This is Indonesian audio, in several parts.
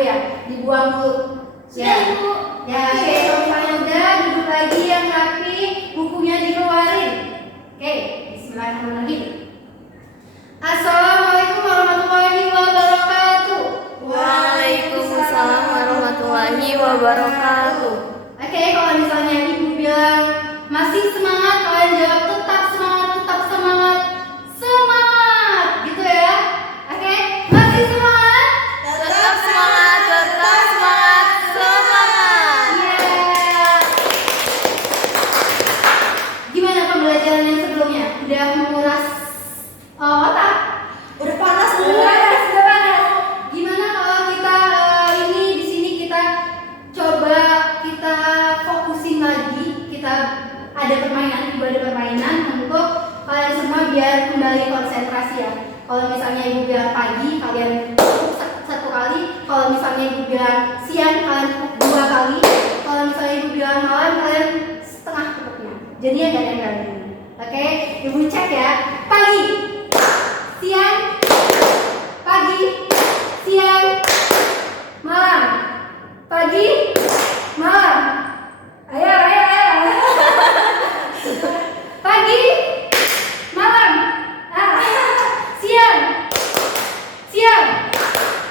dulu ya, dibuang dulu. Sudah Ibu. Ya, oke, kalau misalnya udah duduk lagi yang rapi, bukunya dikeluarin. Oke, bismillahirrahmanirrahim. Assalamualaikum warahmatullahi wabarakatuh. Waalaikumsalam warahmatullahi wabarakatuh. Oke, kalau misalnya ibu bilang masih semangat, kalian jawab tetap semangat, tetap semangat, semangat, gitu ya. Oke, masih semangat? Tetap semangat, tetap semangat, semangat. Yeah. Gimana pembelajaran yang sebelumnya? Udah menguras otak? Udah panas Sudah panas. Gimana kalau kita ini di sini kita coba kita fokusin lagi, kita ada permainan, ibu ada permainan untuk kalian semua biar kembali konsentrasi ya. Kalau misalnya ibu bilang pagi, kalian satu kali. Kalau misalnya ibu bilang siang, kalian dua kali. Kalau misalnya ibu bilang malam, kalian setengah cukupnya. Jadinya gantian-gantian. Oke, ibu cek ya. Pagi, siang, pagi, siang, malam, pagi, malam. Ayo. Pagi, malam, siang,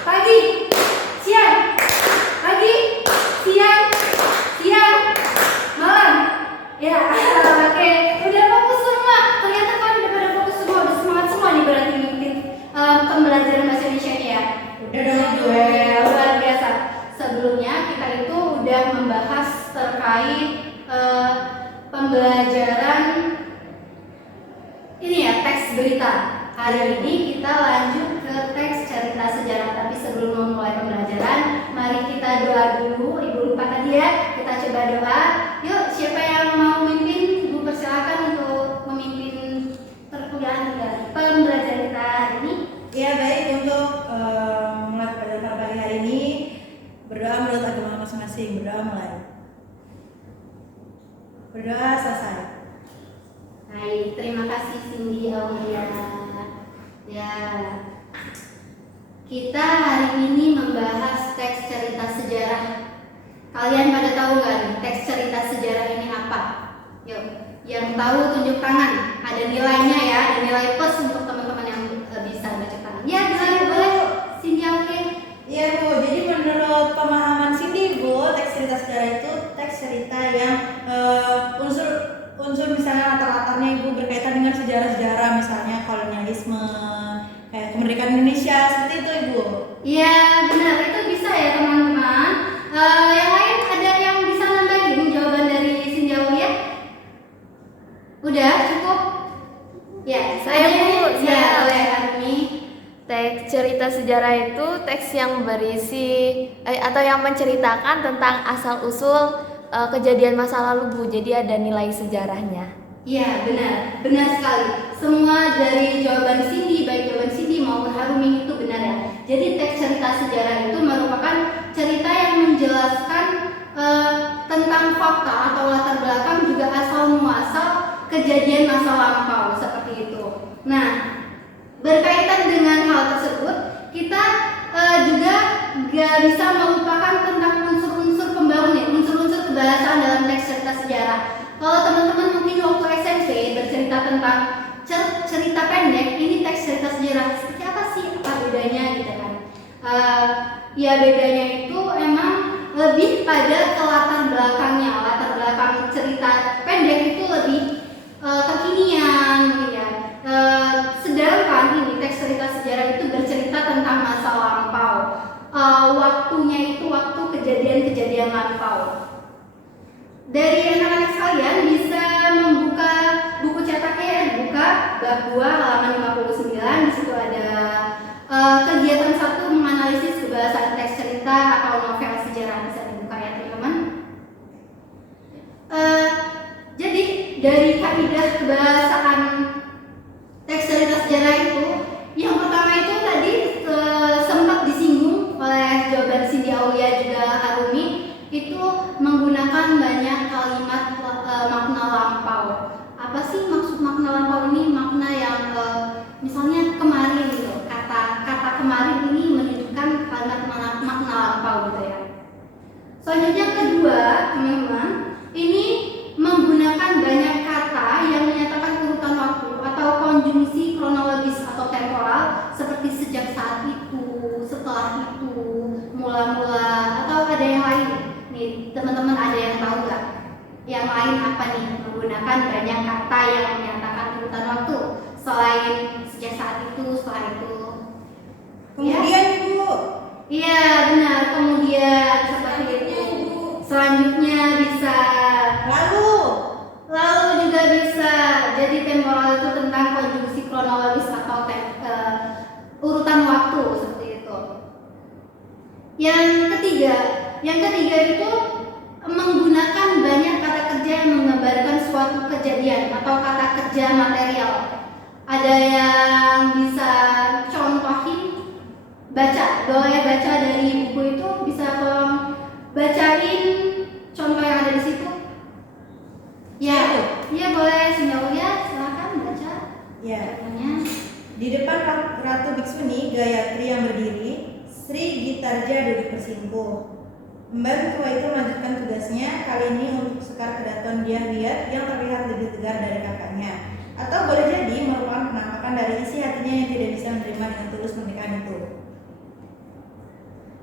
pagi, siang, pagi, siang, malam. Ya, oke. Udah fokus semua. Ternyata kan udah pada fokus semua, udah semangat semua nih berarti mungkin pembelajaran bahasa Indonesia ini ya. Udah dong, Luar biasa. Sebelumnya kita itu udah membahas terkait pembelajaran ini ya, teks berita. Hari ini kita lanjut ke teks cerita sejarah. Tapi sebelum memulai pembelajaran, mari kita doa dulu. Ibu lupa tadi ya, kita coba doa. Yuk, siapa yang mau memimpin? Ibu persilakan untuk memimpin perkuliahan kita, pembelajaran kita hari ini. Ya baik, untuk mulai pada pagi hari ini berdoa menurut agama masing-masing. Berdoa mulai. Berdoa selesai. Baik, terima kasih Cindy Aulia. Ya, kita hari ini membahas teks cerita sejarah. Kalian pada tahu nggak nih teks cerita sejarah ini apa? Yuk, yang tahu tunjuk tangan. Ada nilainya ya, ada nilai plus untuk teman-teman yang bisa baca tangan. Ya, bisa boleh. Cindy Aulia. Iya Bu, jadi menurut pemahaman Cindy Bu, teks cerita sejarah itu teks cerita yang unsur misalnya latar-latarnya Ibu berkaitan dengan sejarah-sejarah, misalnya kolonialisme, kayak kemerdekaan Indonesia, seperti itu Ibu. Iya, benar, itu bisa ya teman-teman. Yang lain ada yang bisa nambahin jawaban dari Cindy Aulia? Udah cukup? Ya, Saya, Bu, ya, saya. oleh Armi. Teks cerita sejarah itu teks yang berisi atau yang menceritakan tentang asal-usul kejadian masa lalu Bu. Jadi ada nilai sejarahnya. Iya, benar sekali. Semua dari jawaban Cindy, baik jawaban Cindy maupun Harumi itu benar ya. Jadi teks cerita sejarah itu merupakan cerita yang menjelaskan tentang fakta atau latar belakang juga asal muasal kejadian masa lampau seperti itu. Nah, berkaitan dengan hal tersebut, kita juga gak bisa melupakan tentang unsur-unsur pembangun ya, unsur-unsur kebahasaan dalam teks cerita sejarah. Kalau teman-teman mungkin waktu SMP bercerita tentang cerita pendek, ini teks cerita sejarah seperti apa sih? Apa bedanya gitu kan? Ya bedanya itu emang lebih pada ke latar belakangnya, latar belakang cerita pendek itu lebih kekinian mungkin ya. Sedangkan ini teks cerita sejarah itu bercerita tentang masa lampau. Waktunya itu waktu kejadian-kejadian lampau. Dari anak-anak sekalian bisa membuka buku cetaknya ya, buka bab 2 halaman 59. Di situ ada kegiatan 1 menganalisis kebahasaan teks cerita atau novel sejarah, bisa dibuka ya teman-teman. Jadi dari kaidah kebahasaan teks cerita sejarah itu, yang pertama itu tadi sempat disinggung oleh jawaban Cindy Aulia juga Harumi, itu menggunakan banyak kalimat makna lampau. Apa sih maksud makna lampau ini? Makna yang misalnya kemarin gitu. Kata kemarin ini menunjukkan kalimat makna lampau. konjungsi kronologis atau temporal seperti sejak saat itu, setelah itu, mula-mula, atau ada yang lain. Nih, teman-teman ada yang tahu nggak? Yang lain apa nih? Menggunakan banyak kata yang menyatakan urutan waktu selain sejak saat itu, setelah itu. Kemudian Ibu. Iya, benar. Kemudian seperti itu. Selanjutnya bisa. Lalu juga bisa. Jadi temporal itu tentang konjungsi kronologis atau urutan waktu seperti itu. Yang ketiga itu menggunakan banyak kata kerja yang menggambarkan suatu kejadian atau kata kerja material. Ada yang bisa contohin, boleh baca dari buku itu, bisa tolong bacain contoh yang ada di situ. Ya boleh, Sinaulia, silakan baca. Ya. Contohnya. Di depan Ratu Biksuni Gayatri yang berdiri, Sri Gitarja duduk bersingkuh. Membantu tua itu melanjutkan tugasnya, kali ini untuk Sekar Kedaton Dyah-Wiyat yang terlihat lebih tegar dari kakaknya. Atau boleh jadi merupakan penampakan dari isi hatinya yang tidak bisa menerima dengan tulus pernikahan itu.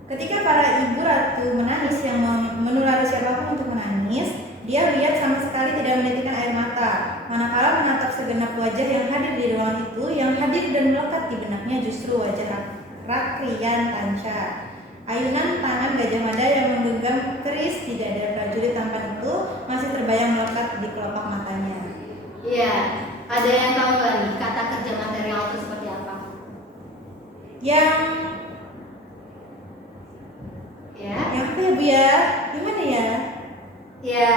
Ketika para ibu ratu menangis yang menulari siapapun untuk menangis, dia lihat sama sekali tidak menitikkan air mata. Manakala menatap segenap wajah yang hadir di ruangan itu, yang hadir dan melekat di benaknya justru wajah Rakrian Tanca. Ayunan tangan Gajah Mada yang menggenggam keris di dada prajurit tampan itu masih terbayang melekat di kelopak matanya. Iya, ada yang tahu nggak nih kata kerja material itu seperti apa? Yang apa ya Bu ya? Gimana ya? Ya,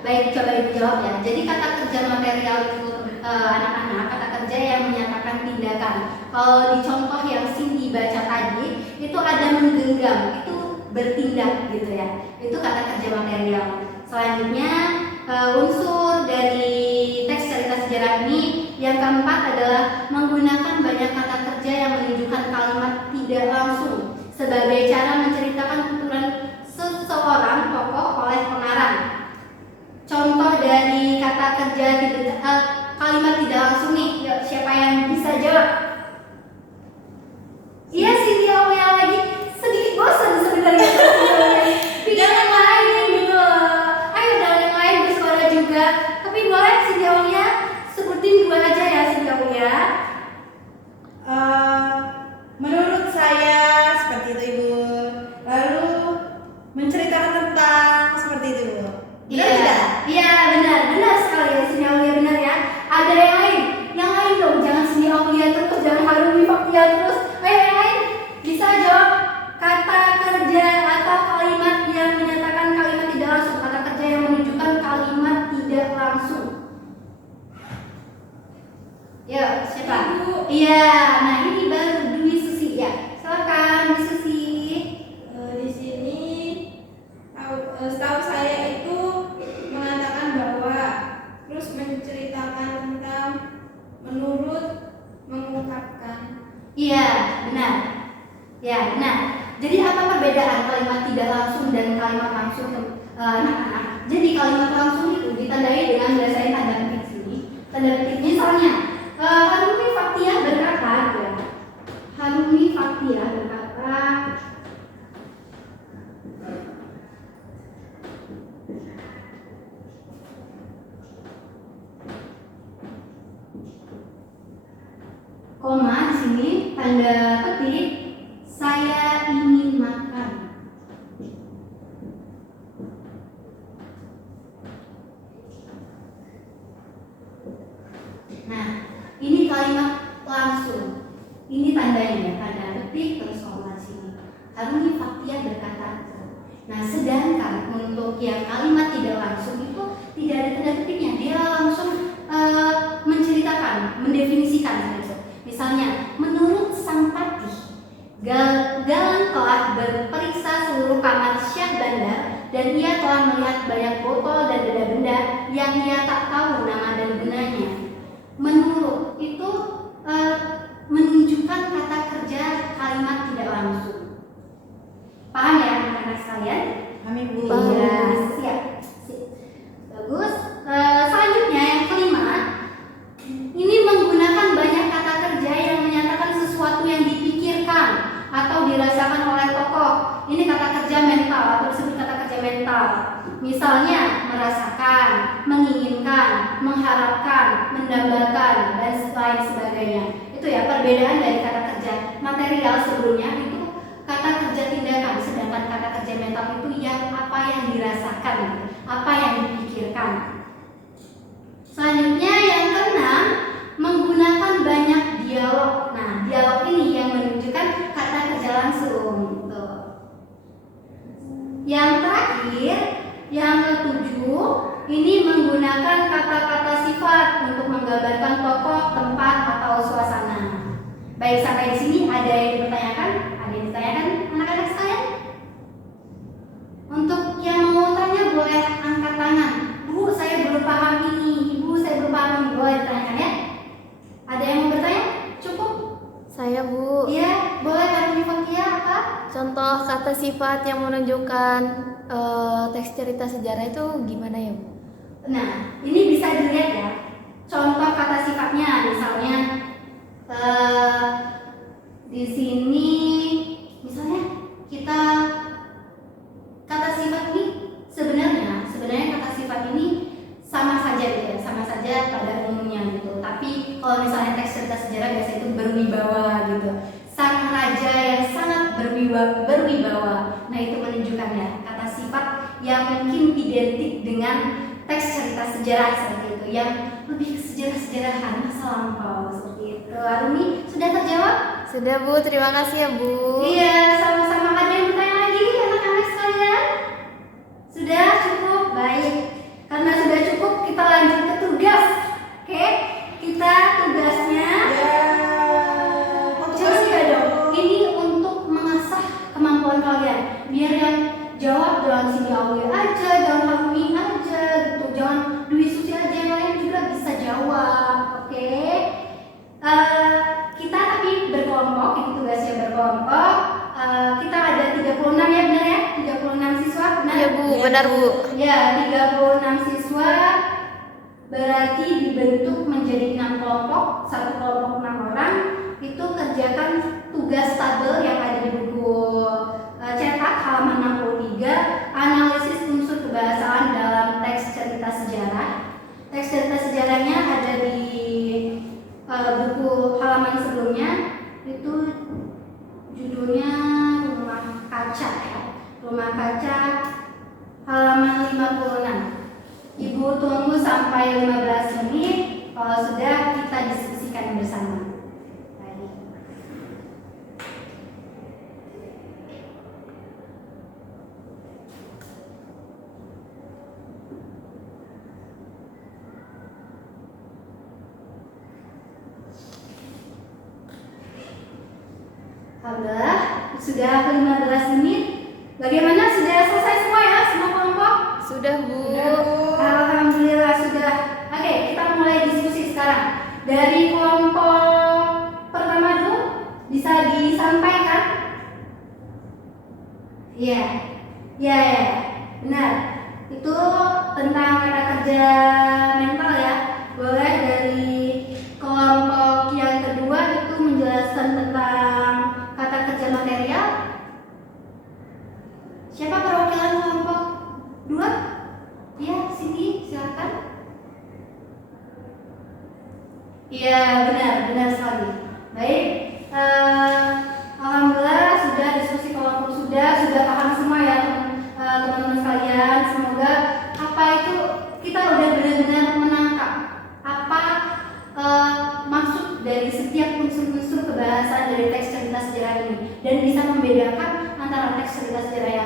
baik, coba Ibu jawab ya. Jadi kata kerja material itu anak-anak, kata kerja yang menyatakan tindakan. Kalau di contoh yang Cindy baca tadi, itu ada menggenggam, itu bertindak gitu ya. Itu kata kerja material. Selanjutnya unsur dari teks cerita sejarah ini yang keempat adalah menggunakan banyak kata kerja yang menunjukkan kalimat tidak langsung sebagai cara menceritakan tuturan seseorang tokoh oleh pengarang. Contoh dari kata kerja kalimat tidak langsung nih, siapa yang bisa jawab? Iya, Sintia lagi sedikit bosan sebenarnya. Tidak yang lain gitu loh. Ayo dan yang lain bersuara juga. Tapi boleh Sintia sebutin dua aja ya Sintia. Menurut saya seperti itu Ibu. Lalu menceritakan tentang seperti itu Ibu. Iya benar sekali ya Sintia, benar ya. Ada yang lain dong, jangan Sintia terus, jangan Harumi Faktia terus. Ayo yang lain bisa jawab kata kerja atau kalimat yang menyatakan kalimat tidak langsung, kata kerja yang menunjukkan kalimat tidak langsung. Yuk, siapa? Iya, nah ini baru Dwi Susi ya. Silakan Dwi Susi. Di sini setahu saya itu mengatakan bahwa terus menceritakan tentang menurut, mengungkapkan. Iya, benar. Ya, benar. Jadi apa perbedaan kalimat tidak langsung dan kalimat langsung anak-anak? Jadi kalimat langsung itu ditandai dengan berdasarkan tanda petik sini. Tanda petik misalnya Harumi Faktia berkata, Harumi Faktia berkata, koma di sini tanda petik saya ingin makan. Nah, ini kalimat langsung. Ini tandanya, tanda petik terus koma di sini. Harumi Faktia berkata. Nah, sedangkan untuk yang kalimat tidak langsung itu tidak ada tanda petiknya. Dia langsung menceritakan, mendefinisikan. Misalnya, menurut Sang Patih, Galang telah berperiksa seluruh kamar Syah Bandar dan ia telah melihat banyak botol dan benda-benda yang ia tak tahu nama dan gunanya. Menurut itu menunjukkan kata kerja kalimat tidak langsung. Paham ya anak-anak sekalian? Amin Bu. Ya, siap. Bagus. Selanjutnya yang kelima, ini menggunakan dan lain sebagainya. Itu ya perbedaan dari kata kerja material sebelumnya itu kata kerja tindakan, sedangkan kata kerja mental itu yang apa yang dirasakan, apa yang dipikirkan. Selanjutnya yang keenam, menggunakan banyak dialog. Nah, dialog ini yang menunjukkan kata kerja langsung. Tuh. Yang terakhir, yang ketujuh, ini menggunakan kata-kata sifat untuk menggambarkan tokoh, tempat, atau suasana. Baik, sampai di sini ada yang dipertanyakan? Ada yang ditanyakan anak-anak sekalian? Untuk yang mau tanya boleh angkat tangan. Bu, saya belum paham ini. Ibu, saya belum paham ini. Boleh ditanyakan ya? Ada yang mau bertanya? Cukup? Saya, Bu. Iya, boleh. Hari Fakia apa? Contoh kata sifat yang menunjukkan teks cerita sejarah itu gimana ya, Bu? Nah, ini bisa dilihat ya. Contoh kata sifatnya, misalnya di sini, misalnya kita kata sifat ini sebenarnya kata sifat ini sama saja gitu ya, sama saja pada umumnya gitu. Tapi kalau misalnya teks cerita sejarah biasanya itu berwibawa gitu. Sang raja yang sangat berwibawa. Nah, itu menunjukkan ya kata sifat yang mungkin identik dengan teks cerita sejarah seperti itu, yang lebih ke sejarah-sejarahan masa lampau seperti itu. Arumi, sudah terjawab? Sudah, Bu. Terima kasih ya, Bu. Iya, sama-sama. Ada yang bertanya lagi anak-anak sekalian? Sudah cukup? Baik. Karena sudah cukup, kita lanjut ke tugas. Oke? Kita tugasnya jelas ya dong. Ini untuk mengasah kemampuan kalian. Biar yang jawab jangan sini Awi aja, jangan Harumi aja gitu. Jangan Dwi Susi aja, yang lain juga bisa jawab. Oke? Kita tapi berkelompok, ini tugasnya berkelompok. Kita ada 36 ya, benar ya? 36 siswa, benar? Iya, Bu. Benar, Bu. Ya, 36 siswa berarti dibentuk menjadi 6 kelompok, satu kelompok 6 orang. Itu kerjakan tugas tabel yang ada di buku cetak halaman 63, analisis unsur kebahasaan dalam teks cerita sejarah. Teks cerita sejarahnya ada di buku halaman sebelumnya, itu judulnya Rumah Kaca ya. Rumah Kaca halaman 56. Ibu tunggu sampai 15 menit. Kalau sudah, kita diskusikan bersama. Baik. Alhamdulillah, sudah 15 menit. Bagaimana? Sudah selesai semua ya, semua kelompok? Sudah, Bu. Alhamdulillah sudah. Oke, kita mulai diskusi sekarang. Dari kelompok pertama dulu, bisa disampaikan? Iya, iya, benar. Itu tentang kata kerja mental ya. Boleh dari kelompok yang kedua itu menjelaskan tentang kata kerja material. Siapa perwakilan kelompok 2? Ya, Cindy, silakan. Iya, benar sekali. Baik, alhamdulillah sudah diskusi kelompok sudah paham semua ya teman-teman sekalian. Semoga apa itu kita udah benar-benar menangkap apa maksud dari setiap unsur-unsur kebahasaan dari teks cerita sejarah ini dan bisa membedakan antara teks cerita sejarah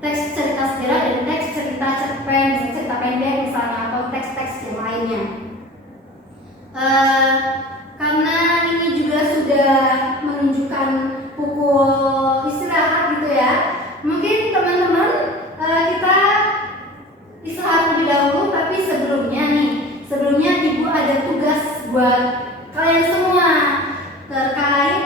dan teks cerita cerpen, cerita pendek misalnya, atau teks-teks yang lainnya. Karena ini juga sudah menunjukkan pukul istirahat gitu ya. Mungkin teman-teman kita istirahat lebih dahulu, tapi sebelumnya Ibu ada tugas buat kalian semua terkait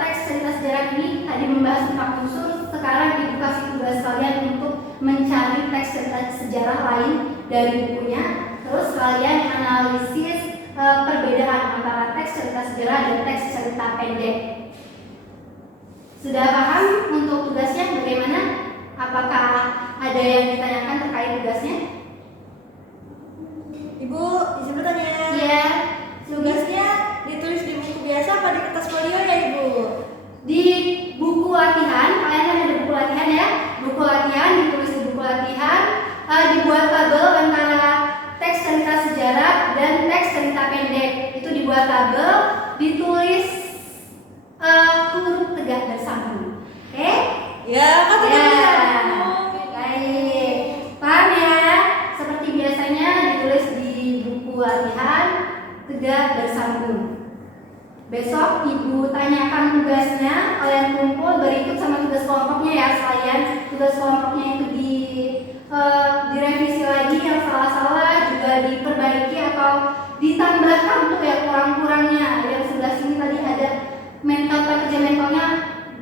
teks cerita sejarah ini. Tadi membahas 4 unsur, sekarang Ibu kasih tugas kalian untuk mencari teks cerita sejarah lain dari bukunya. Terus kalian analisis perbedaan antara teks cerita sejarah dan teks cerita pendek. Sudah paham untuk tugasnya bagaimana? Apakah ada yang ditanyakan terkait tugasnya? Ibu, izin bertanya. Iya. dibuat tabel, ditulis huruf tegak bersambung. Oke? Ya, kan Ya, tidak baik. Paham ya? Seperti biasanya ditulis di buku latihan tegak bersambung. Besok ibu tanyakan tugasnya, kalian kumpul berikut sama tugas kelompoknya ya sekalian. Tugas kelompoknya itu direvisi lagi, yang salah-salah juga diperbaiki atau ditambahkan tuh ya kurang-kurangnya. Yang sebelah sini tadi ada mental kerja mentalnya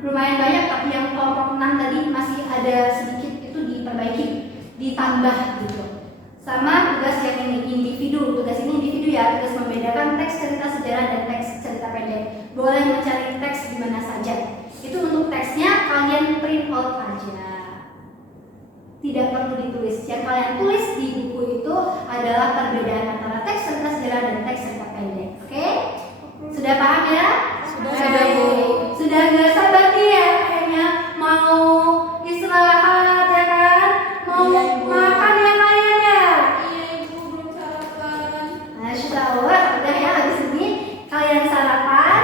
lumayan banyak, tapi yang kelompok 6 tadi masih ada sedikit, itu diperbaiki, ditambah gitu. Sama tugas yang ini individu, tugas ini individu ya, tugas membedakan teks cerita sejarah dan teks cerita pendek. Boleh mencari teks di mana saja. Itu untuk teksnya kalian print out aja. Tidak perlu ditulis. Yang kalian tulis di buku itu adalah perbedaan antara teks cerita sejarah dan teks cerita pendek. Oke? Sudah paham ya? Sudah, Bu. Sudah nggak sabar nih ya, kayaknya mau istirahat ya kan? Mau Iya, Ibu. makan yang lainnya. Iya ibu, belum sarapan. Masya Allah, udah ya habis ini kalian sarapan.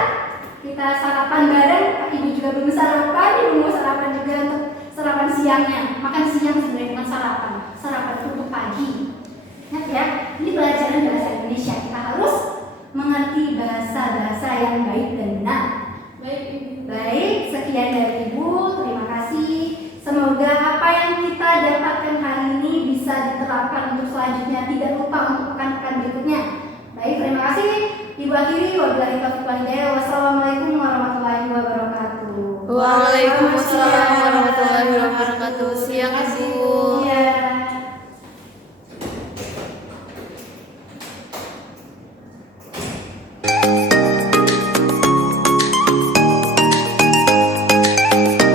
Kita sarapan bareng. Ibu juga belum sarapan, ibu mau sarapan juga untuk sarapan siangnya. Makan siang sebenarnya bukan sarapan. Sarapan itu untuk pagi. Ingat ya, ini pelajaran bahasa Indonesia. Kita harus mengerti bahasa-bahasa yang baik dan benar. Baik ibu. Baik, sekian dari Ibu. Terima kasih. Semoga apa yang kita dapatkan hari ini bisa diterapkan untuk selanjutnya. Tidak lupa untuk pekan-pekan berikutnya. Baik, terima kasih. Ibu akhiri. Wabillahi taufiq wal hidayah. Wassalamualaikum